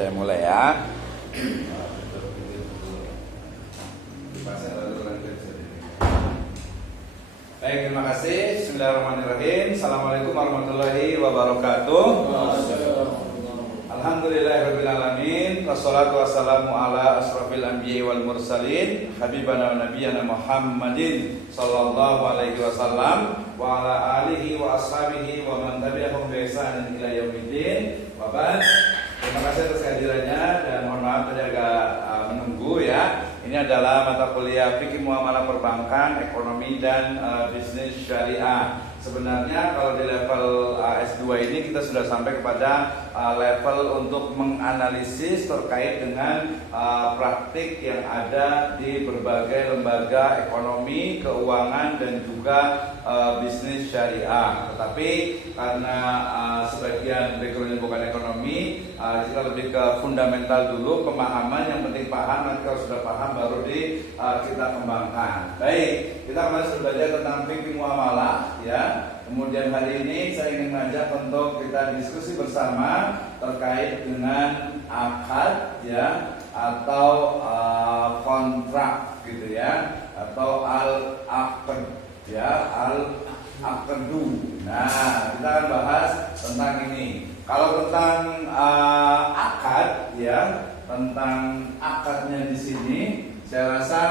Saya mulai ya. Baik, terima kasih. Bismillahirrahmanirrahim. Assalamualaikum warahmatullahi wabarakatuh. Alhamdulillahirrahmanirrahim. Wassalatu wassalamu ala asrafil anbiya wal mursalin Habibana wa nabiyana Muhammadin sallallahu alaihi wasallam wa ala alihi wa ashabihi wa man tabi'ahum bi ihsanin ila yaumiddin. Wa ba'd. Terima kasih atas kehadirannya dan mohon maaf tadi agak menunggu ya. Ini adalah mata kuliah Fikih Muamalah Perbankan, Ekonomi dan Bisnis Syariah. Sebenarnya kalau di level S2 ini kita sudah sampai kepada level untuk menganalisis terkait dengan praktik yang ada di berbagai lembaga ekonomi, keuangan dan juga bisnis syariah. Tetapi karena sebagian backgroundnya bukan ekonomi, kita lebih ke fundamental dulu, pemahaman yang penting paham. Nanti kalau sudah paham baru kita kembangkan. Baik, kita kemarin sudah belajar tentang fikih muamalah ya. Kemudian hari ini saya ingin mengajak untuk kita diskusi bersama terkait dengan akad ya, atau kontrak gitu ya, atau al-aqd ya, al-aqdu. Nah, kita akan bahas tentang ini. Kalau tentang akad ya, tentang akadnya di sini saya rasa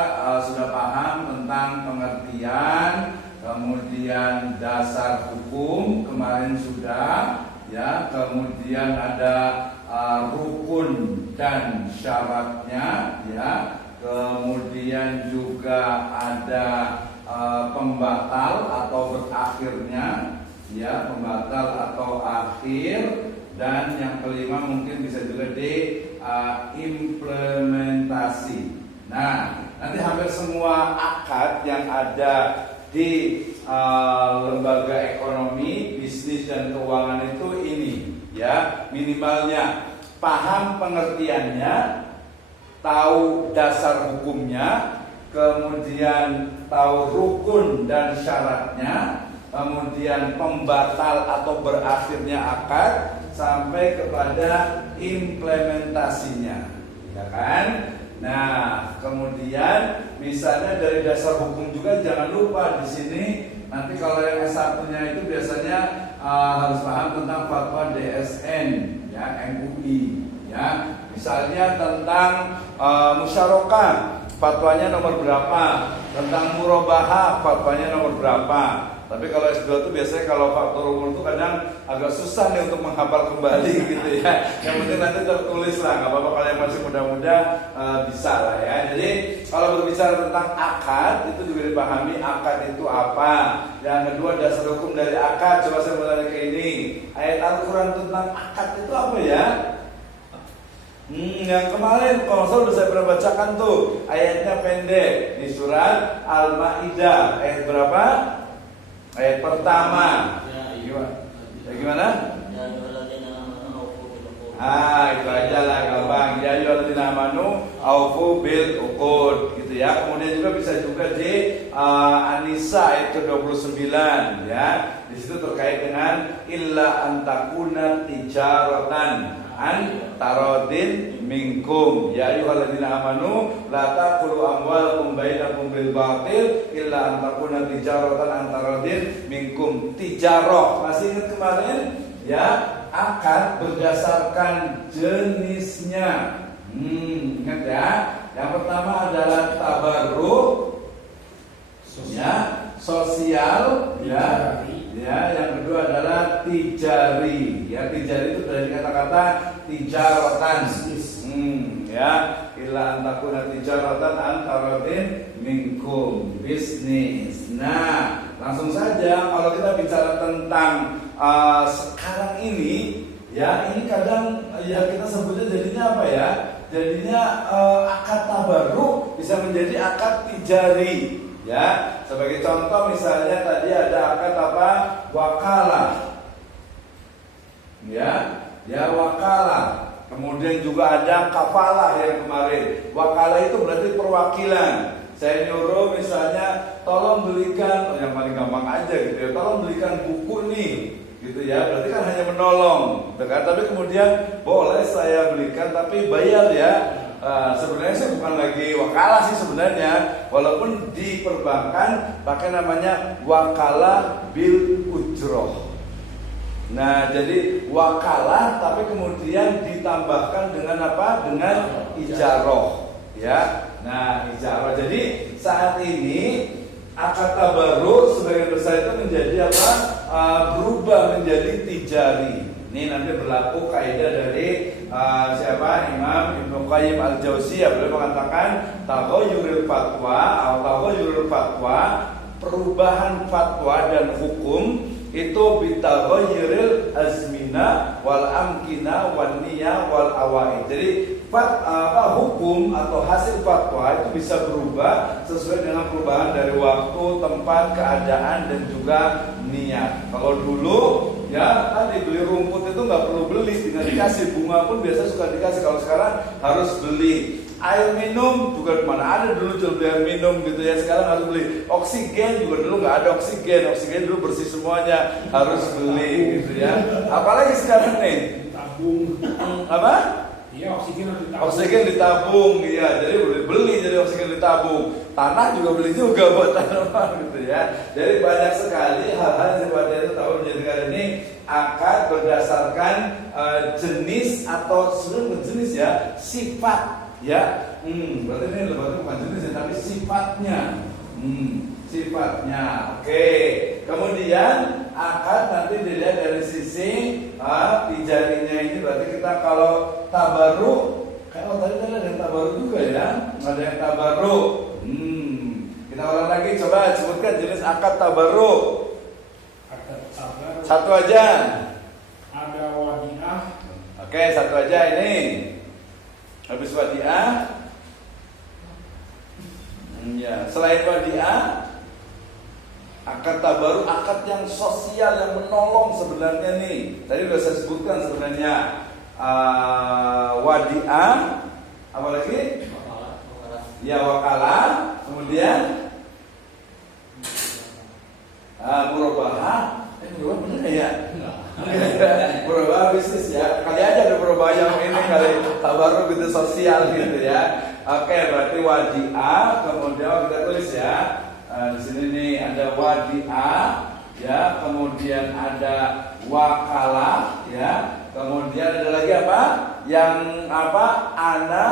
sudah paham tentang pengertian, kemudian dasar hukum kemarin sudah ya, kemudian ada rukun dan syaratnya ya, kemudian juga ada pembatal atau berakhirnya ya, pembatal atau akhir, dan yang kelima mungkin bisa juga diimplementasi. Nah, nanti hampir semua akad yang ada di lembaga ekonomi, bisnis dan keuangan itu ini ya, minimalnya paham pengertiannya, tahu dasar hukumnya, kemudian tahu rukun dan syaratnya, kemudian pembatal atau berakhirnya akad, sampai kepada implementasinya ya kan. Nah, kemudian misalnya dari dasar hukum juga jangan lupa di sini. Nanti kalau yang S1-nya itu biasanya harus paham tentang fatwa DSN ya, MUI ya. Misalnya tentang musyarakah, fatwanya nomor berapa, tentang murabahah, fatwanya nomor berapa. Tapi kalau S2 itu biasanya kalau faktor umur itu kadang agak susah nih untuk menghafal kembali gitu ya. Yang penting nanti tertulis lah, nggak apa-apa. Kalau yang masih muda-muda bisa lah ya. Jadi kalau berbicara tentang akad itu juga dipahami akad itu apa. Yang kedua dasar hukum dari akad. Coba saya mulai ke ini. Ayat Al-Quran tentang akad itu apa ya? Yang kemarin kalau sudah saya pernah bacakan tuh, ayatnya pendek di surat Al-Maidah ayat berapa? Ayat pertama. Gimana? Itu aja lah gampang. Ya ayyuhalladzina amanu aufu bil uqud gitu ya. Kemudian juga bisa juga di An-Nisa ayat ke-29 ya. Di situ terkait dengan illa antakuna tijaratan an taradin minkum ya ayyuhalladzina amanu la taqulu amwalakum bainakum bil batil illa an takuna tijaratan an taradin minkum. Tijarah masih ingat kemarin ya, akad berdasarkan jenisnya. Ingat ya. Yang pertama adalah tabarruk ya, sosial ya. Ya, yang kedua adalah tijari. Ya, tijari itu dari kata-kata tijaratan. Ya, illa antakuna tijaratan antaradin minkum, bisnis. Nah, langsung saja kalau kita bicara tentang sekarang ini, ya ini kadang ya kita sebutnya jadinya apa ya? Jadinya akad tabarruk bisa menjadi akad tijari. Ya, sebagai contoh misalnya tadi ada akad apa? Wakalah. Ya, wakalah. Kemudian juga ada kafalah yang kemarin. Wakalah itu berarti perwakilan. Saya nyuruh misalnya tolong belikan, yang paling gampang aja gitu ya, tolong belikan buku nih gitu ya, berarti kan hanya menolong, gitu kan? Tapi kemudian boleh saya belikan tapi bayar ya. Sebenarnya sih bukan lagi wakalah sih sebenarnya, walaupun di perbankan pakai namanya wakalah bil ujroh. Nah, jadi wakalah tapi kemudian ditambahkan dengan apa? Dengan ijaroh, ya. Nah, ijaroh. Jadi saat ini akad tabarruk sebagian besar itu menjadi apa? Berubah menjadi tijari. Ini nanti berlaku kaidah dari siapa? Imam Ibnu Qayyim al-Jauziyah. Beliau mengatakan taghayyurul fatwa atau taghayyurul fatwa, perubahan fatwa dan hukum itu bitaghayyuril azmina wal amkina wan niyah wal awaid. Jadi hukum atau hasil fatwa itu bisa berubah sesuai dengan perubahan dari waktu, tempat, keadaan dan juga niat. Kalau dulu ya tadi beli rumput itu nggak perlu beli, tinggal dikasih. Bunga pun biasa suka dikasih. Kalau sekarang harus beli. Air minum juga mana ada dulu jual beli air minum gitu ya, sekarang harus beli. Oksigen juga dulu nggak ada oksigen dulu bersih semuanya, harus beli gitu ya. Apalagi sekarang nih tabung. Apa? Iya, oksigen ditabung, iya. Jadi beli jadi oksigen ditabung. Tanah juga beli juga buat tanaman gitu ya. Jadi banyak sekali hal-hal yang sifatnya itu tahu menjadikan ini akad berdasarkan jenis atau sebenarnya jenis ya, sifat. Ya, berarti ini lembaga bukan jenis ya, tapi sifatnya. Sifatnya. Oke. Kemudian akad nanti dilihat dari sisi tijarinya ini. Berarti kita kalau tabarruk, kalau tadi ada yang tabarruk juga ya, ada yang tabarruk. Kita ulang lagi, coba sebutkan jenis akad tabarruk. Satu aja. Ada wadiah. Oke, satu aja ini. Habis wadiah, ya. Selain wadiah, akad tabarruk, akad yang sosial yang menolong sebenarnya nih. Tadi sudah saya sebutkan sebenarnya wadiah, apalagi? Ya, wakalah. Kemudian murabahah. Murabahah bener ya? Berubah bisnis ya, kali aja ada berubah yang ini kali tabarruk gitu sosial gitu ya. Oke, berarti wadiah, kemudian kita tulis ya. Di sini nih ada wadiah, ya, kemudian ada wakalah, ya, kemudian ada lagi apa? Yang apa? Ana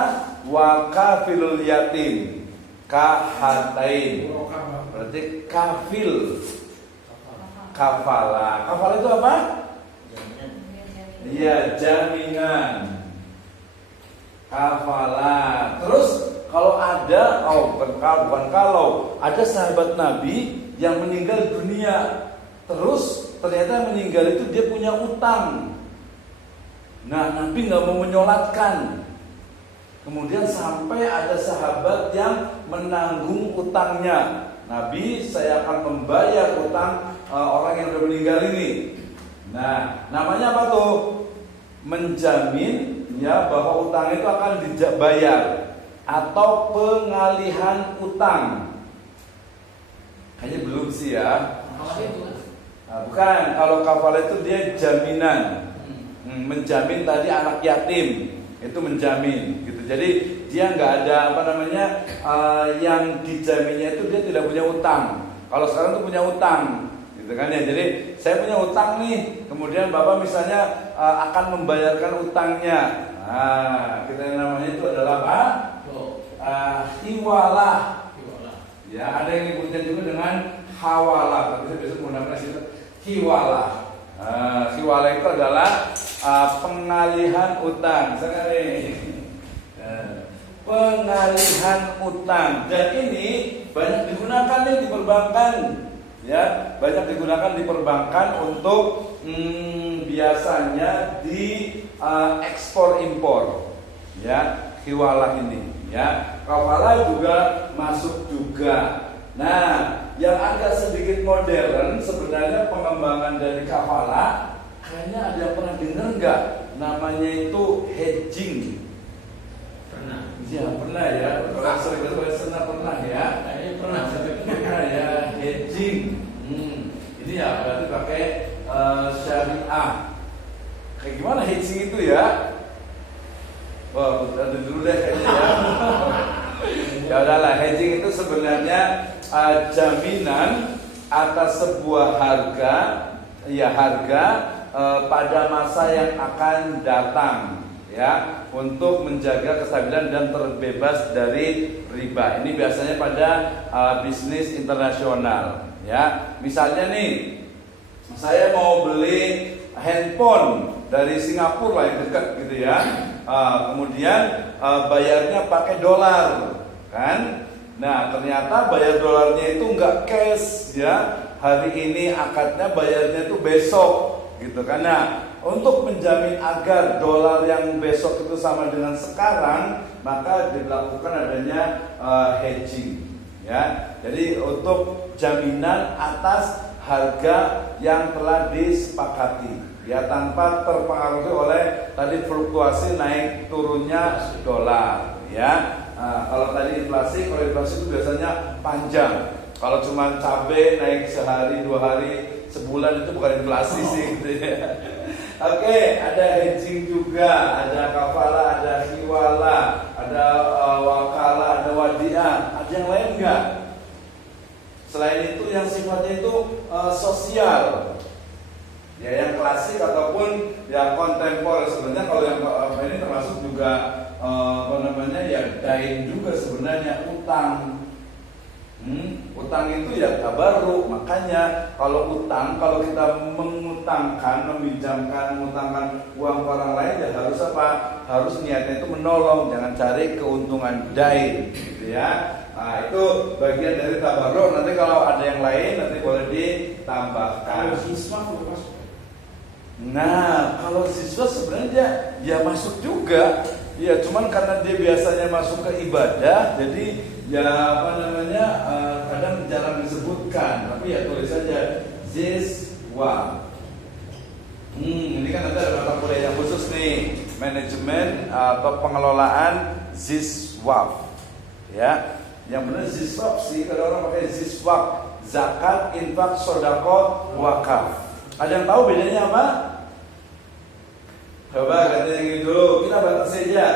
wakafilul yatim, kahatain. Berarti kafil, kafala. Kafala itu apa? Iya, jaminan. Kafala. Terus kalau ada, bukan kalau ada sahabat Nabi yang meninggal dunia, terus ternyata yang meninggal itu dia punya utang. Nah, Nabi nggak mau menyolatkan. Kemudian sampai ada sahabat yang menanggung utangnya. Nabi, saya akan membayar utang orang yang sudah meninggal ini. Nah, namanya apa tuh? Menjamin ya bahwa utang itu akan dibayar atau pengalihan utang. Kayaknya belum sih ya. Nah, bukan, kalau kafala itu dia jaminan. Menjamin tadi anak yatim itu menjamin gitu. Jadi dia nggak ada apa namanya yang dijaminnya itu dia tidak punya utang. Kalau sekarang tuh punya utang. Gitu kan ya. Jadi saya punya utang nih, kemudian Bapak misalnya akan membayarkan utangnya. Nah, kita namanya itu adalah apa? Hiwalah. Ya, ada yang disebutkan juga dengan hawalah. Tapi saya biasa menggunakan istilah hiwalah. Hiwalah itu adalah pengalihan utang. Sekali. Pengalihan utang. Dan ini banyak digunakan nih di perbankan. Ya, banyak digunakan di perbankan untuk biasanya di ekspor impor. Ya, hiwalah ini. Ya, kafalah juga masuk juga. Nah, yang agak sedikit modern sebenarnya pengembangan dari kafalah, kayaknya ada yang pernah dengar nggak? Namanya itu hedging. Pernah. Ya, pernah ya. Kalau sering pernah ya. Kayaknya pernah. Pernah ya, hedging. Ini ya berarti pakai syariah. Kayak gimana hedging itu ya? Wah, ada dulu deh kayaknya ya. Ya udahlah, hedging itu sebenarnya jaminan atas sebuah harga pada masa yang akan datang, ya, untuk menjaga kestabilan dan terbebas dari riba. Ini biasanya pada bisnis internasional, ya. Misalnya nih, saya mau beli handphone dari Singapura lah yang dekat gitu ya. Kemudian bayarnya pakai dolar, kan? Nah, ternyata bayar dolarnya itu nggak cash, ya. Hari ini akadnya, bayarnya itu besok, gitu kan? Nah, untuk menjamin agar dolar yang besok itu sama dengan sekarang, maka dilakukan adanya hedging, ya. Jadi untuk jaminan atas harga yang telah disepakati, ya, tanpa terpengaruhi oleh tadi fluktuasi naik turunnya dolar, ya. Kalau tadi inflasi, kalau inflasi itu biasanya panjang. Kalau cuma cabai naik sehari, 2 hari, sebulan itu bukan inflasi sih, gitu ya. Oke, ada hedging juga, ada kafala, ada hiwala, ada wakala, ada wadiah. Ada yang lain nggak? Selain itu yang sifatnya itu sosial, ya, yang klasik ataupun yang kontemporer. Sebenarnya kalau yang ini termasuk juga ya dain juga sebenarnya, utang. Utang itu ya tabarruk. Makanya kalau utang, kalau kita mengutangkan, mengutangkan uang ke orang lain, ya harus apa? Harus niatnya itu menolong, jangan cari keuntungan dain, gitu ya. Nah, itu bagian dari tabarruk. Nanti kalau ada yang lain nanti boleh ditambahkan. Nah, kalau siswa sebenarnya ya masuk juga. Ya, cuman karena dia biasanya masuk ke ibadah, jadi ya kadang jarang disebutkan. Tapi ya tulis saja ziswa. Ini kan nanti ada mata kuliah yang khusus nih, manajemen atau pengelolaan ziswaf. Ya, yang benar ziswaf sih, kalau orang pakai ziswaf, zakat, infak, sedekah, wakaf. Ada yang tahu bedanya apa? Coba katanya yang ini dulu, kita batas saja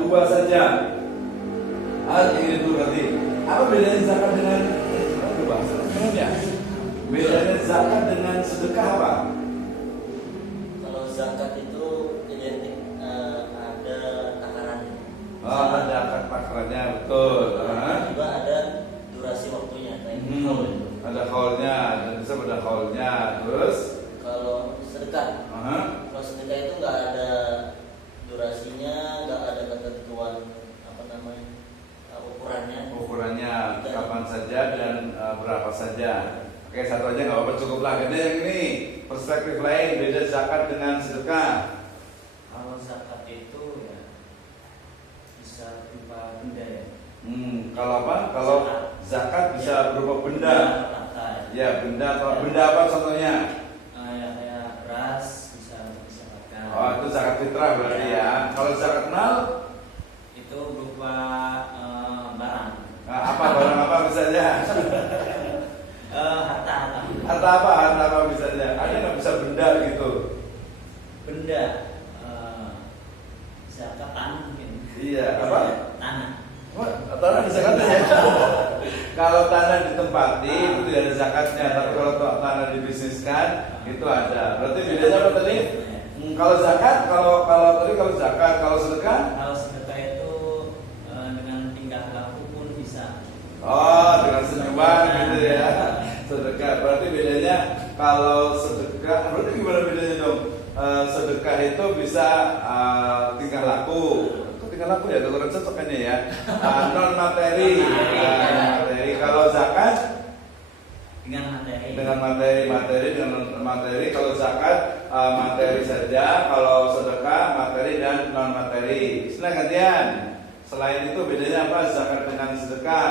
2 saja. Ini dulu berarti. Apa bedanya zakat dengan bedanya zakat dengan sedekah apa? Kalau zakat itu identik ada takarannya. Ada akad takarannya, betul. Juga ada durasi waktunya. Ada haulnya, dan bisa ada haulnya. Terus kalau sedekah, kalau sedekah itu nggak ada durasinya, nggak ada ketentuan ukurannya kapan saja dan berapa saja. Oke, satu aja nggak apa-apa, cukup lah. Ini yang ini perspektif lain, beda zakat dengan sedekah. Kalau zakat itu ya bisa berupa benda ya. Kalau apa? Kalau zakat bisa berupa benda. Ya, benda atau benda apa contohnya? Ya kayak beras bisa disebutkan. Oh, itu zakat fitrah berarti ya. Kalau zakat mal itu berupa barang. Apa barang apa misalnya? Harta apa misalnya? Ada nggak bisa benda gitu? Benda zakat tanah mungkin. Iya, apa? Tanah. Tanah bisa kata ya. Kalau tanah ditempati itu ada zakatnya, tapi kalau tanah dibisniskan itu ada. Berarti bedanya apa tadi? Kalau zakat, kalau zakat, kalau sedekah? Kalau sedekah itu dengan tingkah laku pun bisa. Oh, dengan senyuman gitu ya. Sedekah. Berarti bedanya kalau sedekah, berarti gimana bedanya dong? Sedekah itu bisa tingkah laku. Tingkah laku ya, kalau cocokannya ya. Non materi. Materi. Kalau zakat dengan materi. Kalau zakat materi saja, kalau sedekah materi dan non materi. Silakan gantian. Selain itu bedanya apa zakat dengan sedekah?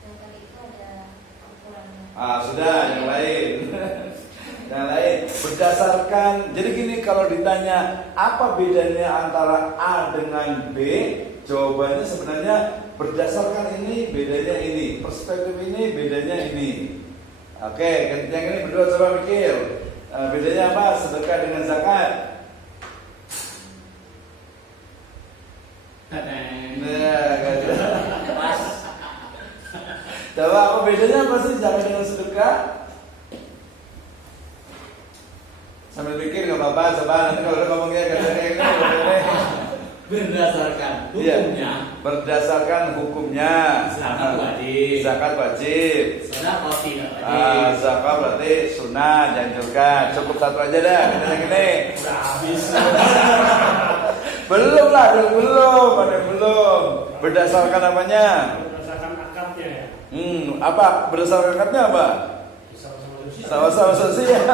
Zakat itu ada ukurannya. Sudah, yang lain. Yang lain berdasarkan. Jadi gini, kalau ditanya apa bedanya antara A dengan B, jawabannya sebenarnya berdasarkan ini bedanya ini, perspektif ini bedanya ini. Oke, yang ini berdua coba mikir. Bedanya apa? Sedekah dengan zakat. Nah, gitu. Pas. Coba apa bedanya apa sih zakat dengan sedekah? Sambil pikir nggak apa-apa, coba nanti kalau udah ngomongnya kayak gini, Berdasarkan Iya. hukumnya, berdasarkan hukumnya. zakat wajib. Zakat wajib. Sedekah tidak wajib. Zakat berarti sunnah, dianjurkan. Cukup satu aja dah, kita yang ini. Udah habis. Belum lah, belum, ada belum. Berdasarkan namanya. Berdasarkan akadnya ya. Apa? Berdasarkan akadnya apa? Sama-sama manusia. Sama-sama sosial.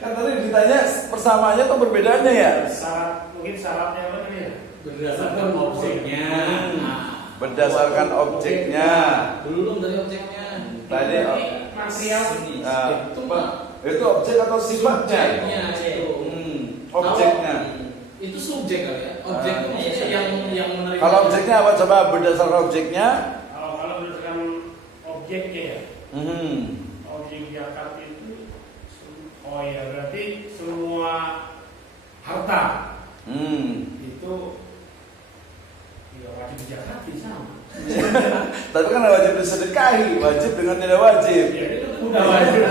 Kan tadi ditanya persamaannya atau perbedaannya ya? Mungkin syaratnya apa nih ya? Berdasarkan objeknya. Berdasarkan objeknya. Belum dari objeknya. Tadi Material. Itu mah itu objek atau sifatnya? objeknya itu. Objeknya. Itu subjek kali ya. Objek itu maksudnya yang menerima. Kalau objeknya apa? Coba berdasarkan objeknya. Kalau berdasarkan objeknya ya. Objek zakat itu, oh ya berarti semua harta itu ya wajib zakati sama. Tapi kan wajib disedekahi, wajib dengan tidak wajib. Ya itu udah wajib.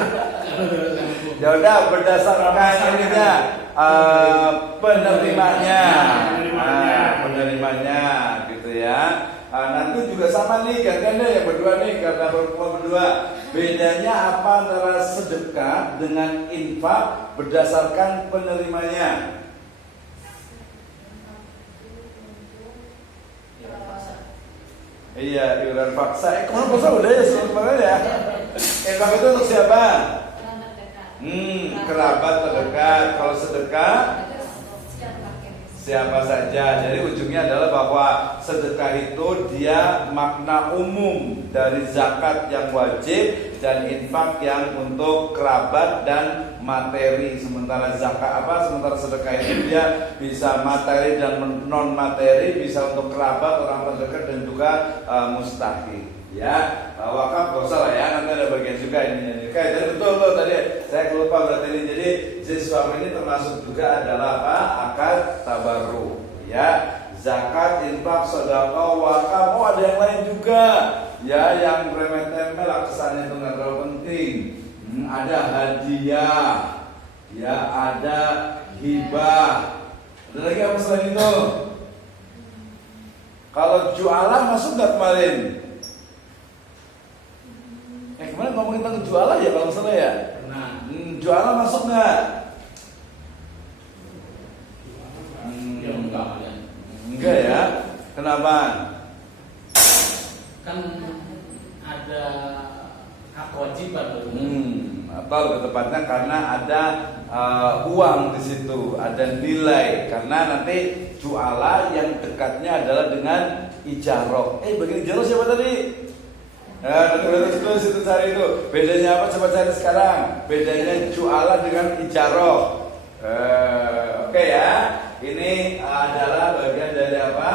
Ya udah berdasarkan ininya penerimanya, penerimanya gitu ya. Nanti juga sama nih kan yang berdua nih karena perempuan berdua. Bedanya apa antara sedekah dengan infak berdasarkan penerimanya? Iya, iuran paksa. Kemana paksa udah ya kemarin ya? Infak itu untuk siapa? Kerabat dekat. Kerabat terdekat. Kalau sedekah siapa saja. Jadi ujungnya adalah bahwa sedekah itu dia makna umum dari zakat yang wajib dan infak yang untuk kerabat dan materi. Sementara zakat sementara sedekah itu dia bisa materi dan non materi, bisa untuk kerabat, orang terdekat dan juga mustahik. Ya, wakaf gak usah lah ya, nanti ada bagian juga ini. Jadi betul loh tadi saya lupa berarti ini. Jadi siswa ini termasuk juga adalah apa? Akad tabarruk. Ya, zakat, infak, sedekah, wakaf. Oh ada yang lain juga. Ya, yang remeh-temeh lah kesannya itu nggak terlalu penting. Ada hadiah. Ya, ada hibah. Ada lagi apa selain itu? Kalau jualan masuk nggak kemarin? Kemarin ngomongin tentang jualan ya kalau salah ya. Nah, Jualan masuk nggak? ya enggak ya. Enggak ya. Kenapa? Kan ada hak kewajiban tuh. Atau lebih tepatnya karena ada uang di situ, ada nilai. Karena nanti jualan yang dekatnya adalah dengan ijarah. Bagian ijarah siapa tadi? Terus itu cari itu. Bedanya apa? Coba cari sekarang. Bedanya jualan dengan ijarah. Oke ya. Ini adalah bagian dari apa?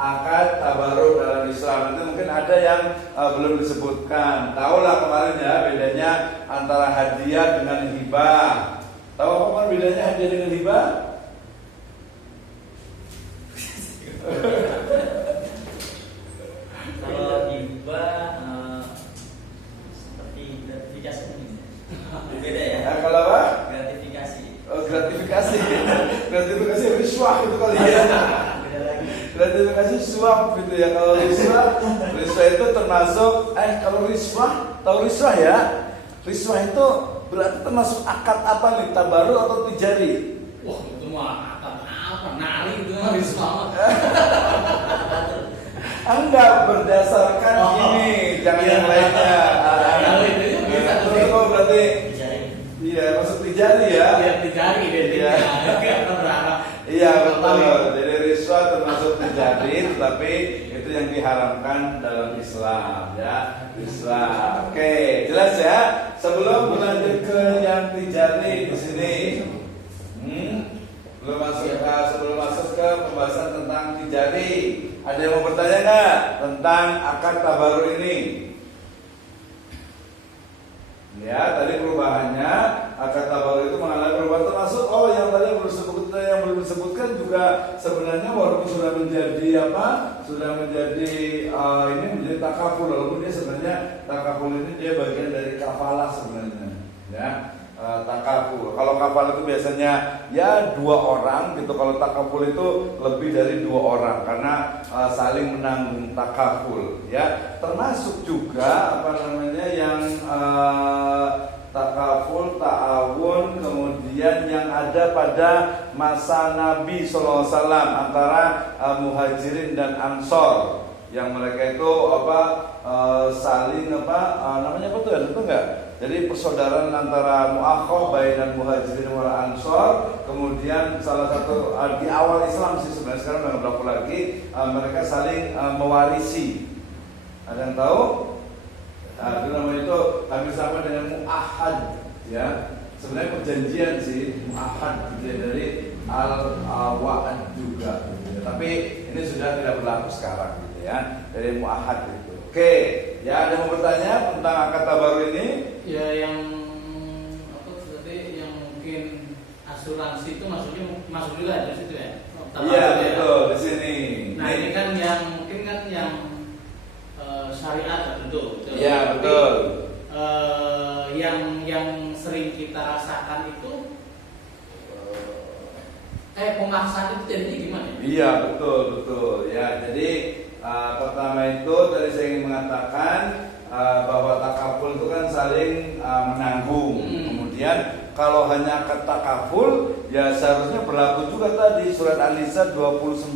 Akad tabarruk dalam Islam. Nanti mungkin ada yang belum disebutkan. Tahulah kemarin ya bedanya antara hadiah dengan hibah. Tahu apa kan bedanya hadiah dengan hibah? Kalau hibah seperti gratifikasi mungkin. Beda ya. Kalau apa? Gratifikasi. Gratifikasi. Gratifikasi riswah itu kali ya. Beda lagi. Gratifikasi suap gitu ya. Kalau riswah itu termasuk kalau riswah, tahu riswah ya? Riswah itu berarti termasuk akad apa nih? Tabarruk atau tijari? Wah, itu mah apa? Nari itu mah risma. Enggak berdasarkan ini, jangan yang lainnya. Kalau itu bisa Terus kok berarti Dicari. iya masuk tijari ya? biar dicari deh dia. Enggak berharap. Iya betul. Jadi riswah termasuk tijari, tetapi itu yang diharamkan dalam Islam ya. Riswah. Oke, jelas ya. Sebelum lanjut ke yang tijari di sini, sebelum masuk ke pembahasan tentang tijari, ada yang mau bertanya nggak tentang akad tabarruk ini? Ya, tadi perubahannya akad tabarur itu mengalami perubahan, termasuk yang tadi yang belum disebutkan juga sebenarnya walaupun sudah menjadi sudah menjadi ini menjadi takaful, walaupun dia sebenarnya takaful ini dia bagian dari kafalah sebenarnya, ya. Takaful. Kalau kafal itu biasanya ya 2 orang gitu. Kalau takaful itu lebih dari 2 orang karena saling menanggung takaful. Ya, termasuk juga yang takaful, ta'awun, kemudian yang ada pada masa Nabi SAW antara muhajirin dan ansor, yang mereka itu saling namanya apa tuh? Ada tuh enggak? Jadi persaudaraan antara mu'akhah bainan muhajirin wal ansor. Kemudian salah satu di awal Islam sih sebenarnya, sekarang udah berlaku lagi, mereka saling mewarisi. Ada yang tahu? Itu namanya itu hampir sama dengan mu'ahad, ya. Sebenarnya perjanjian sih, mu'ahad dari al-wa'ad juga. Gitu. Tapi ini sudah tidak berlaku sekarang, gitu ya. Dari mu'ahad itu. Oke, ya ada yang mau bertanya tentang akad tabarur ini? Ya yang yang mungkin asuransi itu masuk juga di situ ya. Iya betul di sini. Nah ini kan yang mungkin kan yang syariat tentu. Iya betul. Yang sering kita rasakan itu kayak pemaksaan itu jadinya gimana? Iya betul ya. Jadi pertama itu tadi saya ingin mengatakan bahwa takaful itu kan saling menanggung. Kemudian kalau hanya akad takaful ya seharusnya berlaku juga tadi surat An-Nisa 29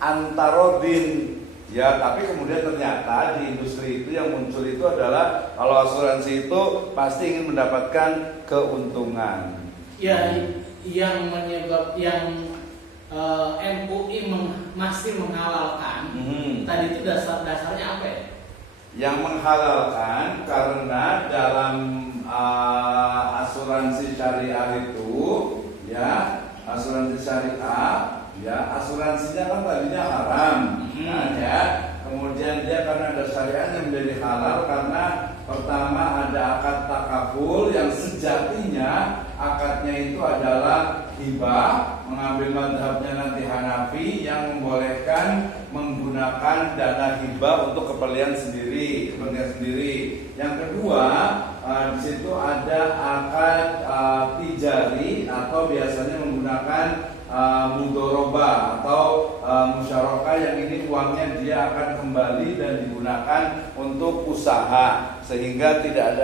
antarodin. Ya, tapi kemudian ternyata di industri itu yang muncul itu adalah kalau asuransi itu pasti ingin mendapatkan keuntungan. Ya, yang MUI masih menghalalkan. Tadi itu dasarnya apa ya? Yang menghalalkan karena dalam asuransi syariah itu, ya asuransi syariah. Ya, asuransinya kan tadinya haram, ya. Kemudian dia karena ada syariahnya menjadi halal karena pertama ada akad takaful yang sejatinya akadnya itu adalah hibah, mengambil mazhabnya nanti Hanafi yang membolehkan menggunakan dana hibah untuk keperluan sendiri. Yang kedua, di situ ada akad tijari atau biasanya menggunakan mudoroba atau musyarakah yang ini uangnya dia akan kembali dan digunakan untuk usaha sehingga tidak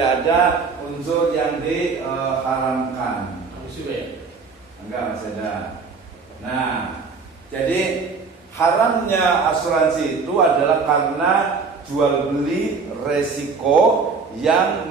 ada unsur yang diharamkan. Enggak masih ada. Nah, jadi haramnya asuransi itu adalah karena jual beli resiko yang